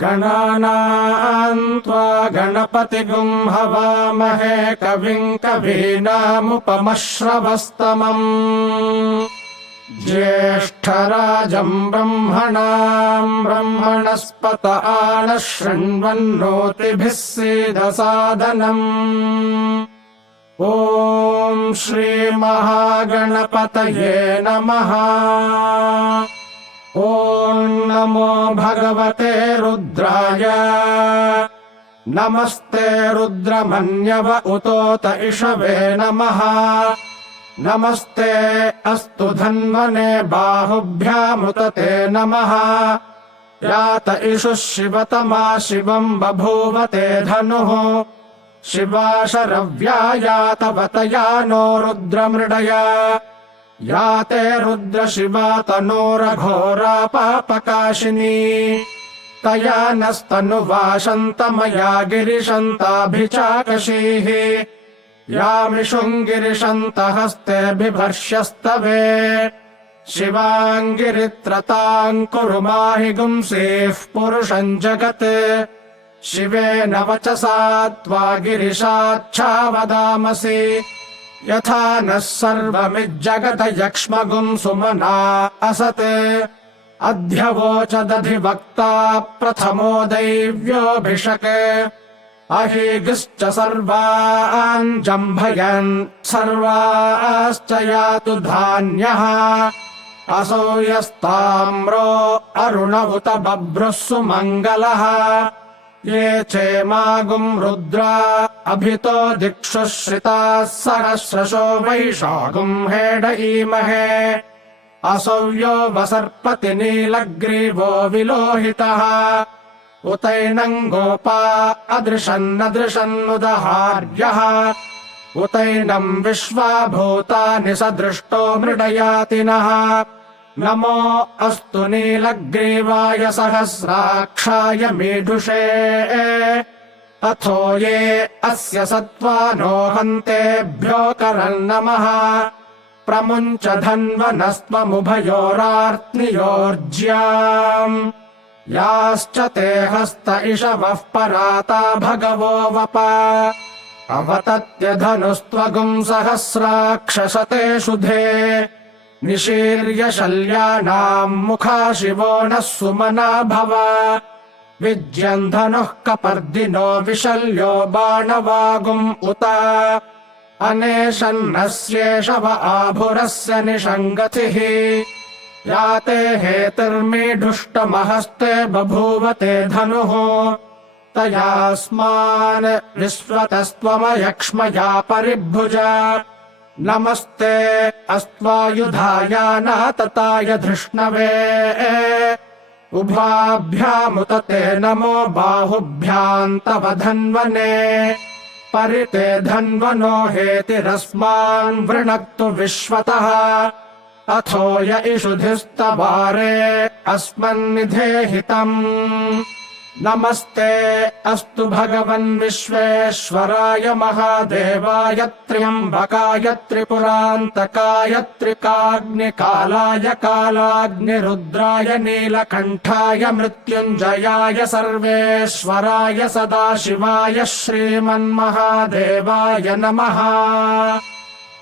गणानां त्वा गणपतिगुं हवामहे कविं कवीनामुपमश्रवस्तमम् ज्येष्ठराजं ब्रह्मणां ब्रह्मणस्पत आनः शृण्वन्नोतिभिः सीदसादनम् ॐ श्रीमहागणपतये नमः। ॐ नमो भगवते रुद्राय नमस्ते रुद्रमन्यव उतोत इषवे नमः। नमस्ते अस्तु धन्वने बाहुभ्यामुत ते नमः। यात इषुः शिवतमा शिवम् बभूव ते धनुः शिवा शरव्या यातवतया नो रुद्रमृडया याते रुद्र शिवा तनोरघोरा पापकाशिनी तया नस्तनुवाशन्तमया गिरिशन्ताभिचाकशीः यामिषुङ्गिरिशन्तहस्ते बिभर्ष्यस्तवे शिवाङ्गिरित्रताम् कुरु माहि गुंसीः पुरुषम् जगत् शिवेन वचसा त्वा गिरिशाच्छावदामसि यथा नः सर्वमिज्जगत यक्ष्मगुं सुमना असत् अध्यवोचदधिवक्ता प्रथमो दैव्योऽभिषक् अहीगिश्च सर्वान् जम्भयन् सर्वाश्च यातु धान्यः असौ यस्ताम्रो अरुण उत बभ्रुः सुमङ्गलः ये चेमागुं रुद्रा अभितो दिक्षुः श्रिताः सहस्रशो वैशागुं हेडयीमहे असौ यो वसर्पति नीलग्रीवो विलोहितः उतैनं गोपा अदृशन्नदृशन्नुदहार्यः उतैनं विश्वा भूतानि सदृष्टो मृडयातिनः नमो अस्तु नीलग्रीवाय सहस्राक्षाय मीढुषे अथो ये अस्य सत्त्वानो हन्तेभ्यो करन्नमः प्रमुञ्च धन्वनस्त्वमुभयोरार्त्नियोर्ज्याम् याश्च ते हस्त इषवः पराता भगवो वप अवतत्यधनुस्त्वगुं सहस्राक्षसते शुधे निशीर्य शल्यानाम् मुखा शिवो नः सुमना भव विज्यन् धनुः कपर्दिनो विशल्यो बाणवागुम् उत अनेशन्नस्येषव आभुरस्य निषङ्गतिः याते हेतिर्मीढुष्टमहस्ते बभूवते धनुः तयास्मान् विश्वतस्त्वमयक्ष्मया परिभुजा नमस्ते अस्त्वायुधायानातताय धृष्णवे उभाभ्यामुत ते नमो बाहुभ्याम् तव धन्वने परिते धन्वनो हेतिरस्मान् वृणक्तु विश्वतः अथो य इषुधिस्तवारे अस्मन्निधेहितम् नमस्ते अस्तु भगवन् विश्वेश्वराय महादेवाय त्र्यम्बकाय त्रिपुरान्तकाय त्रिकाग्निकालाय कालाग्निरुद्राय नीलकण्ठाय मृत्युञ्जयाय सर्वेश्वराय सदाशिवाय श्रीमन्महादेवाय नमः।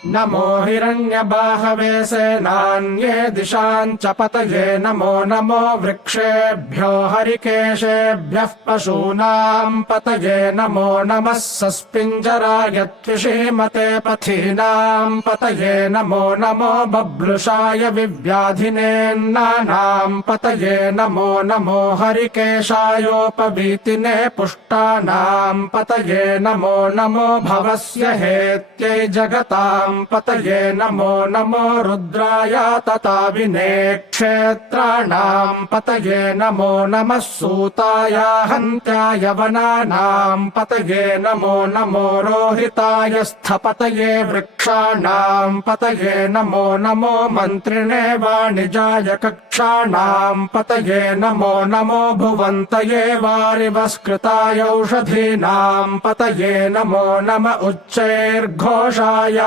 नमो हिरण्यबाहवे सेनान्ये दिशाम् च पतये नमो नमो वृक्षेभ्यो हरिकेशेभ्यः पशूनाम् पतये नमो नमः सस्पिञ्जराय त्विषीमते पथीनाम् पतये नमो नमो बभ्लुषाय विव्याधिनेन्नानाम् पतये नमो नमो हरिकेशायोपवीतिने पुष्टानाम् पतये नमो नमो भवस्य हेत्यै जगताम् पतये नमो नमो रुद्राय तथा विने क्षेत्राणाम् पतये नमो नमः सूताय हन्त्याय वनानाम् पतये नमो नमो रोहिताय स्थपतये वृक्षाणाम् पतये नमो नमो मन्त्रिणे वाणिजाय कक्षाणाम् पतये नमो नमो भुवन्तये वारिवस्कृताय औषधीनाम् पतये नमो नम उच्चैर्घोषाय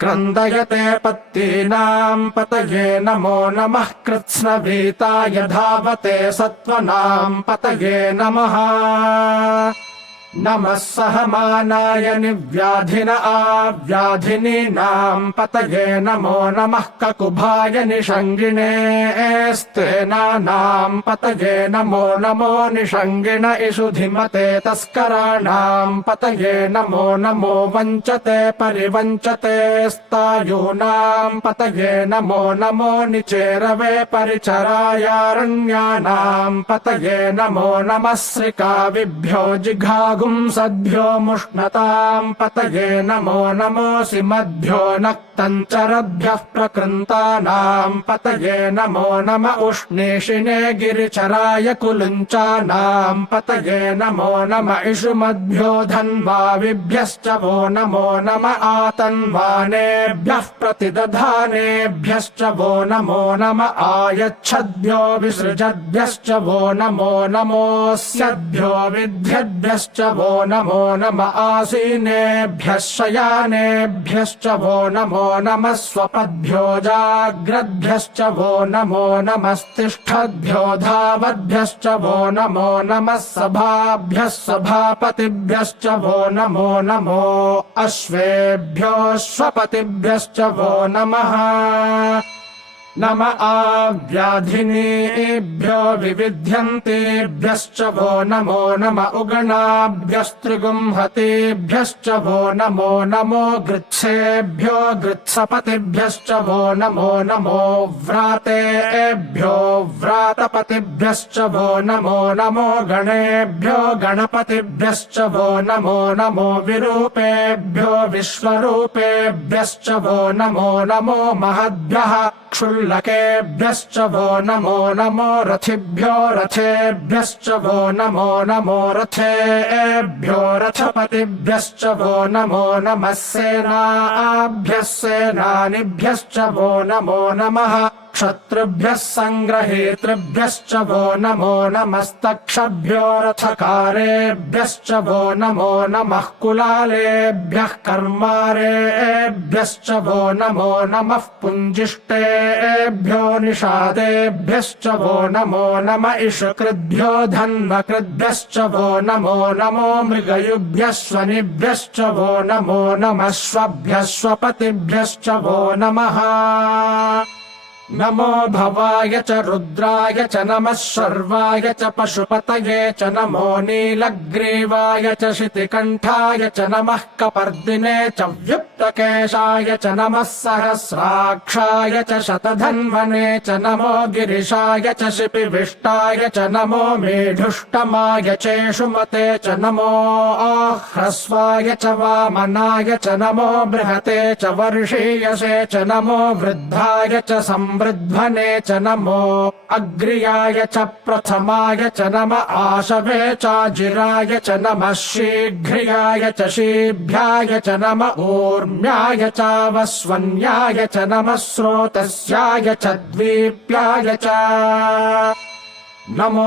क्रन्दयते पत्तीनाम् पतये नमो नमः कृत्स्नवीताय धावते सत्त्वनाम् पतये नमः नमः सहमानाय निव्याधिन आव्याधिनीनाम् पतये नमो नमः ककुभाय निषङ्गिणे स्तेनानाम् पतये नमो नमो निषङ्गिण इषुधिमते तस्कराणाम् पतये नमो नमो वञ्चते परिवञ्चते स्तायूनाम् पतये नमो नमो निचेरवे परिचरायारण्यानाम् पतये नमो नमः श्रिकाविभ्यो जिघागु सद्भ्यो मुष्णताम् पतये नमो नमोऽसि मद्भ्यो नक्तञ्चरद्भ्यः प्रकृन्तानाम् पतये नमो नम उष्णीषिणे गिरिचराय कुलुञ्चानाम् पतये नमो नम इषुमद्भ्यो धन्वाविभ्यश्च वो नमो नम आतन्वानेभ्यः प्रतिदधानेभ्यश्च वो नमो नम आयच्छद्भ्यो विसृजद्भ्यश्च वो नमो नमोऽस्यद्भ्यो विद्यद्भ्यश्च वो नमो नम आसीनेभ्यः शयानेभ्यश्च वो नमो नमः स्वपद्भ्यो जाग्रद्भ्यश्च वो नमो नमस्तिष्ठद्भ्यो धावद्भ्यश्च वो नमो नमः सभाभ्यः सभापतिभ्यश्च वो नमो नमो अश्वेभ्योऽश्वपतिभ्यश्च वो नमः नम आव्याधिनीभ्यो विविध्यन्तेभ्यश्च वो नमो नम उगणाभ्यस्त्रिगुंहतेभ्यश्च वो नमो नमो गृत्सेभ्यो गृत्सपतिभ्यश्च वो नमो नमो व्रातेभ्यो व्रातपतिभ्यश्च वो नमो नमो गणेभ्यो गणपतिभ्यश्च वो नमो नमो विरूपेभ्यो विश्वरूपेभ्यश्च वो नमो नमो महद्भ्यः क्षुल्लकेभ्यश्च वो नमो नमो रथिभ्यो रथेभ्यश्च वो नमो नमो रथेभ्यो रथपतिभ्यश्च वो नमो नमः सेनाभ्यः सेनानिभ्यश्च वो नमो नमः क्षत्रुभ्यः सङ्ग्रहेतृभ्यश्च वो नमो नमस्तक्षभ्यो रथकारेभ्यश्च वो नमो नमः कुलालेभ्यः कर्मारेभ्यश्च वो नमो नमः पुञ्जिष्टेभ्यो निषादेभ्यश्च वो नमो नम इषुकृद्भ्यो धन्वकृद्भ्यश्च वो नमो नमो मृगयुभ्यः स्वनिभ्यश्च वो नमो नमः श्वभ्यः स्वपतिभ्यश्च वो नमः नमो भवाय च रुद्राय च नमः शर्वाय च पशुपतये च नमो नीलग्रीवाय च शितिकण्ठाय च नमः कपर्दिने च व्युक्तकेशाय च नमः सहस्राक्षाय च शतधन्वने च नमो गिरिशाय च शिपिविष्टाय च नमो मेढुष्टमाय चेषुमते च नमो ह्रस्वाय च वामनाय च नमो बृहते च वर्षीयसे च नमो वृद्धाय च संवृध्वने च नमो अग्र्याय च प्रथमाय च नम आशवे चाजिराय च नमः शीघ्र्याय च शीभ्याय च नम ऊर्म्याय चावस्वन्याय च नमः स्रोतस्याय च द्वीप्याय च नमो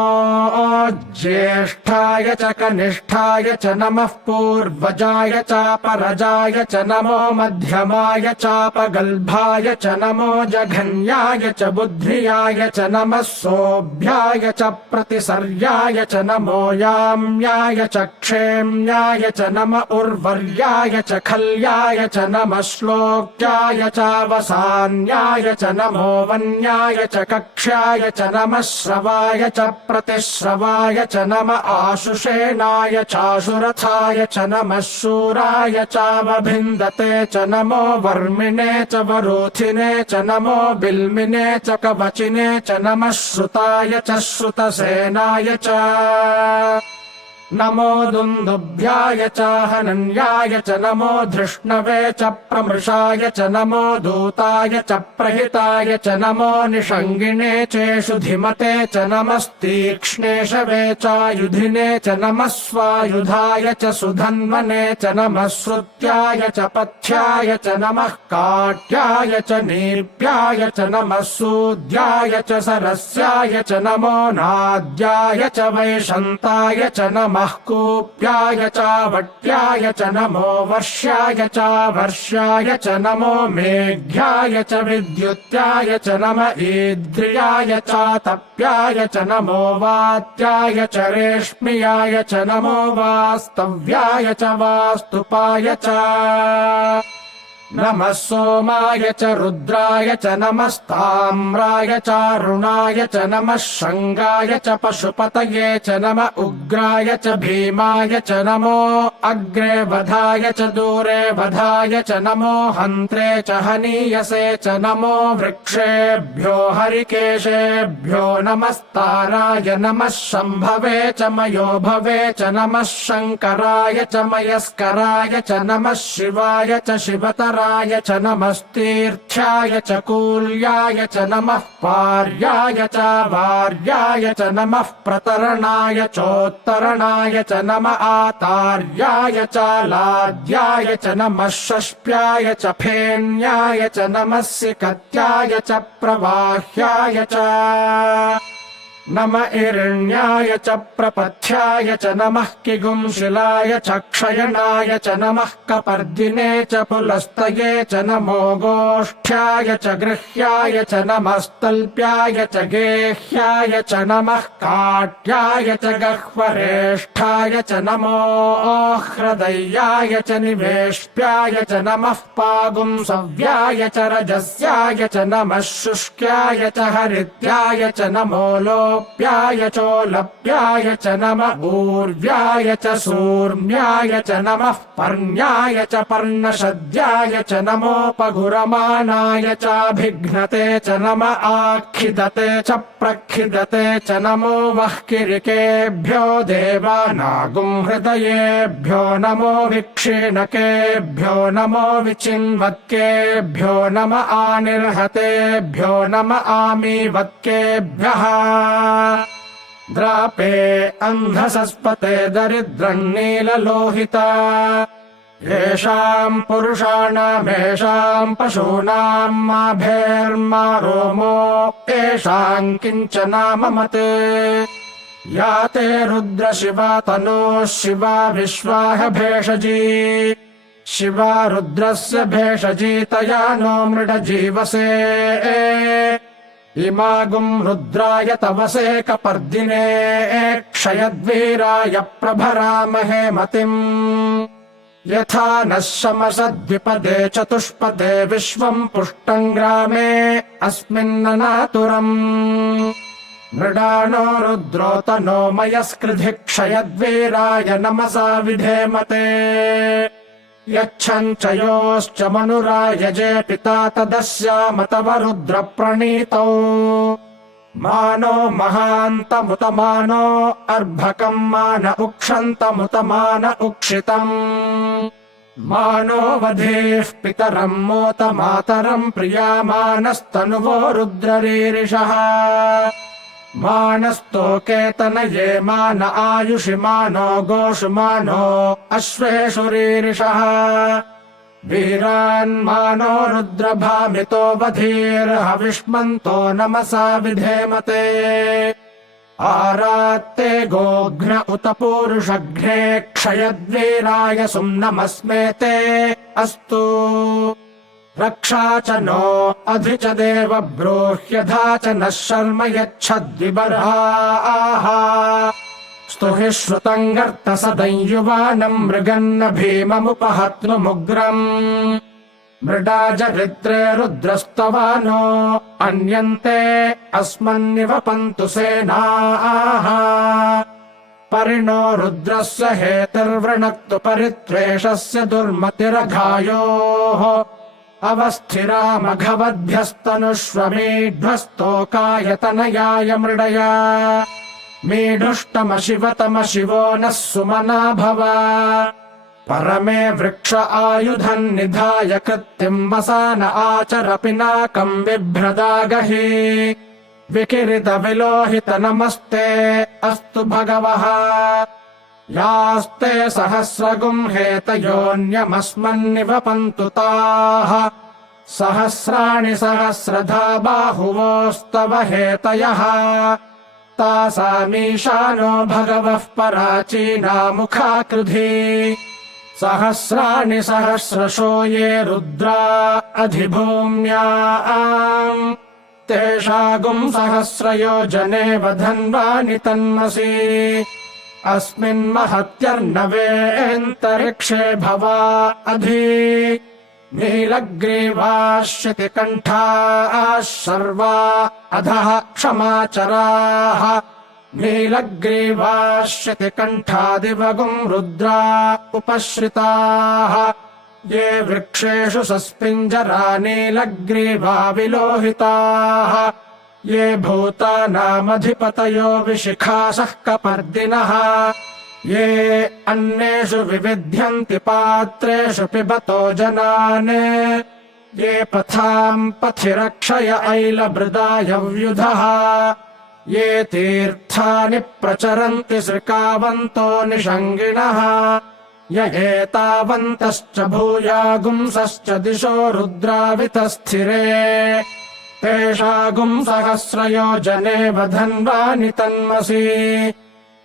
ज्येष्ठाय च कनिष्ठाय च नमः पूर्वजाय चापरजाय च नमो मध्यमाय चापगल्भाय च नमो जघन्याय च बुद्ध्याय च नमः सोऽभ्याय च प्रतिसर्याय च नमो याम्याय च क्षेम्याय च नम उर्वर्याय च खल्याय च नमः श्लोक्याय चावसान्याय च नमो वन्याय च कक्ष्याय च नमः श्रवाय च प्रतिश्रवाय च नम आशुषेणाय चाशुरथाय च नमः शूराय चावभिन्दते च नमो वर्मिणे च वरोथिने च नमो बिल्मिने च कवचिने च नमः श्रुताय च श्रुतसेनाय च नमो दुन्दुभ्याय च हनन्याय च नमो धृष्णवे च प्रमृषाय च नमो दूताय च प्रहिताय च नमो निषङ्गिणे चेषुधिमते च नमस्तीक्ष्णेशवे चायुधिने च नमः स्वायुधाय च सुधन्वने च नमः श्रुत्याय च पथ्याय च नमः काट्याय च नीप्याय च नमः सूद्याय च सरस्याय च नमो नाद्याय च वैशन्ताय च नमः नमः कूप्याय च वट्याय च नमो वर्ष्याय च वर्ष्याय च नमो मेघ्याय च विद्युत्याय च नम ईद्रियाय च तप्याय च नमो वात्याय च रेश्म्याय च नमो वास्तव्याय च वास्तुपाय च नमः सोमाय च रुद्राय च नमस्ताम्राय च रुणाय च नमः शङ्गाय च पशुपतये च नम उग्राय च भीमाय च नमो अग्रे वधाय च दूरे वधाय च नमो हन्त्रे च हनीयसे च नमो वृक्षेभ्यो हरिकेशेभ्यो नमस्ताराय नमः शम्भवे च मयो भवे च नमः शङ्कराय च मयस्कराय च नमः शिवाय च शिवतराय च नमस्तीर्थ्याय च कूल्याय च नमः पार्याय च वार्याय च नमः प्रतरणाय चोत्तरणाय च नम आतार्याय च लाद्याय च नमः षष्प्याय च फेन्याय च नमः सिकत्याय च प्रवाह्याय च नम इरण्याय च प्रपथ्याय च नमः किगुंशिलाय च क्षयणाय च नमः कपर्दिने च पुलस्तये च नमो गोष्ठ्याय च गृह्याय च नमस्तल्प्याय च गेह्याय च नमः काट्याय च गह्वरेष्ठाय च नमो हृदयाय च निवेश्प्याय च नमः पागुंसव्याय च रजस्याय च नमः शुष्क्याय च हरित्याय च नमो प्याय चोलप्याय च नम ऊर्व्याय च सूर्म्याय च नमः पर्ण्याय च पर्णशद्याय च नमोपगुरमाणाय चाभिघ्नते च नम आखिदते च प्रखिदते च नमो वह्किरिकेभ्यो देवानागुंहृदयेभ्यो नमो विक्षीणकेभ्यो नमो विचिन्वत्केभ्यो नम आनिर्हतेभ्यो नम आमीवत्केभ्यः द्रापे अन्धसस्पते दरिद्रन्नीललोहिता येषाम् पुरुषाणामेषाम् पशूनाम् माभेर्मा रोमो येषाम् किञ्चनाममते या ते रुद्रशिवा तनोः शिवा विश्वाह भेषजी शिवा रुद्रस्य भेषजी तया नो मृडजीवसे इमागुम् रुद्राय तवसे कपर्दिने क्षयद्वीराय प्रभरामहे मतिम् यथा नः शमसद्विपदे चतुष्पदे विश्वम् पुष्टम् ग्रामे अस्मिन्ननातुरम् मृडानो रुद्रोतनो मयस्कृधि क्षयद्वीराय नमसा विधेमते यच्छञ्च योश्च मनुरायजे पिता तदस्यामतव रुद्रप्रणीतौ मानो महान्तमुतमानो अर्भकम् मान उक्षन्तमुतमान उक्षितम् मानो वधेः पितरम् मोत मातरम् प्रियामानस्तनुवो रुद्ररीरिषः मानस्तोकेतनये मान आयुषि मानो गोषु मानो अश्वेषु रीरिषः वीरान्मानो रुद्रभामितो वधीर्हविष्मन्तो नमसा विधेमते आरात्ते गोघ्न उत पूरुषघ्ने क्षयद्वीराय सुम्नमस्मेते अस्तु रक्षा च नो अधि च देव ब्रूह्यधा च नः शर्म यच्छद्विबर्हाः स्तुहि श्रुतम् गर्तसदञ्युवानम् मृगन्न भीममुपहत्नुमुग्रम् मृडाजरित्रे रुद्रस्तवानो अन्यन्ते अस्मन्निवपन्तु सेनाः परिणो रुद्रस्य हेतिर्वृणक्तु परित्वेषस्य दुर्मतिरघायोः अवस्थिरामघवद्भ्यस्तनुष्वमीढ्वस्तोकायतनयाय मृडया मीढुष्टमशिवतमशिवो नः सुमना भव परमे वृक्ष आयुधम् निधाय कृत्तिम् वसान आचर पिनाकम् बिभ्रदागहि विकिरित विलोहित नमस्ते अस्तु भगवः यास्ते सहस्रगुम् हेतयोऽन्यमस्मन्निवपन्तु ताः सहस्राणि सहस्रधा बाहुवोस्तव हेतयः तासामीशानो भगवः पराचीनामुखाकृधि सहस्राणि सहस्रशो ये रुद्रा अधिभूम्याम् तेषागुं सहस्रयोजने वधन्वानि तन्मसि अस्मिन् महत्यर्णवेऽन्तरिक्षे भवा अधि नीलग्रीवाः शितिकण्ठाः सर्वा अधः क्षमाचराः नीलग्रीवाः शितिकण्ठादिवगुं रुद्रा उपश्रिताः ये वृक्षेषु सस्पिञ्जरा नीलग्रीवा विलोहिताः ये भूतानामधिपतयो विशिखासः कपर्दिनः ये अन्नेषु विविध्यन्ति पात्रेषु पिबतो जनान् ये पथाम् पथि रक्षय ऐलभृदायव्युधः ये तीर्थानि प्रचरन्ति सृकावन्तो निषङ्गिणः य एतावन्तश्च भूयागुंसश्च दिशो रुद्रावितस्थिरे तेषागुं सहस्रयोजने वधन्वानि तन्मसि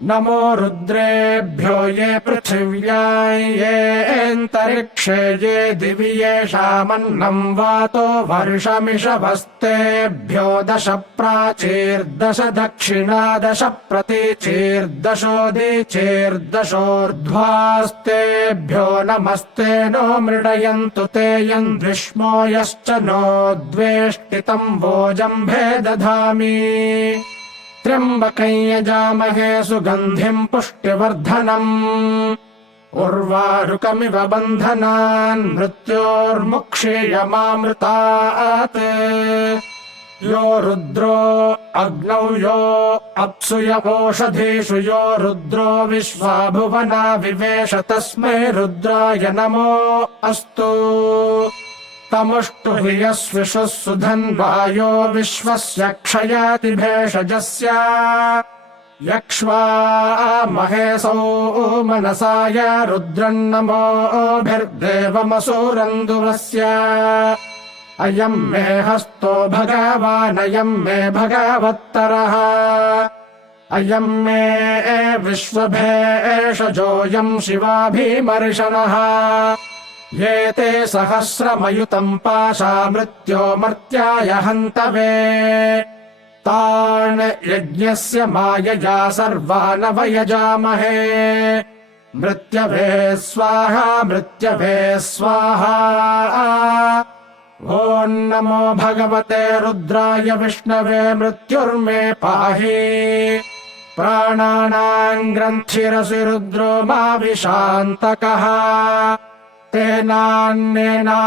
नमो रुद्रेभ्यो ये पृथिव्यां येऽन्तरिक्षे ये दिवि येषामन्नं वातो वर्षमिषभस्तेभ्यो 10 प्राचीर्दश दक्षिणा 10 प्रतीचीर्दशोदीचीर्दशोर्ध्वास्तेभ्यो नमस्ते नो मृडयन्तु ते यन्द्विष्मो यश्च नो द्वेष्टितं वोजम्भे दधामि त्र्यम्बकं यजामहे सुगन्धिं पुष्टिवर्धनम् उर्वारुकमिव बन्धनान् मृत्योर्मुक्षीयमामृतात् यो रुद्रो अग्नौ यो अप्सु यवोषधीषु यो रुद्रो विश्वा भुवना विवेश तस्मै रुद्राय नमो अस्तु तमुष्टु हि यस्विषुः सुधन्वायो विश्वस्य क्षयाति भेषजस्य यक्ष्वा महेशौ मनसाय रुद्रन्नमोभिर्देवमसूरन्दुवस्य अयम् मे हस्तो भगवानयम् मे भगवत्तरः अयम् मे विश्वभेषजोऽयम् शिवाभिमर्शनः ये ते सहस्रमयुतम् पाशा मृत्यो मर्त्याय हन्तवे तान् यज्ञस्य मायया सर्वानवयजामहे मृत्यवे स्वाहा मृत्यवे स्वाहा ॐ नमो भगवते रुद्राय विष्णवे मृत्युर्मे पाहि प्राणानाम् ग्रन्थिरसि रुद्रो मा विशान्तकः तेनान्नेना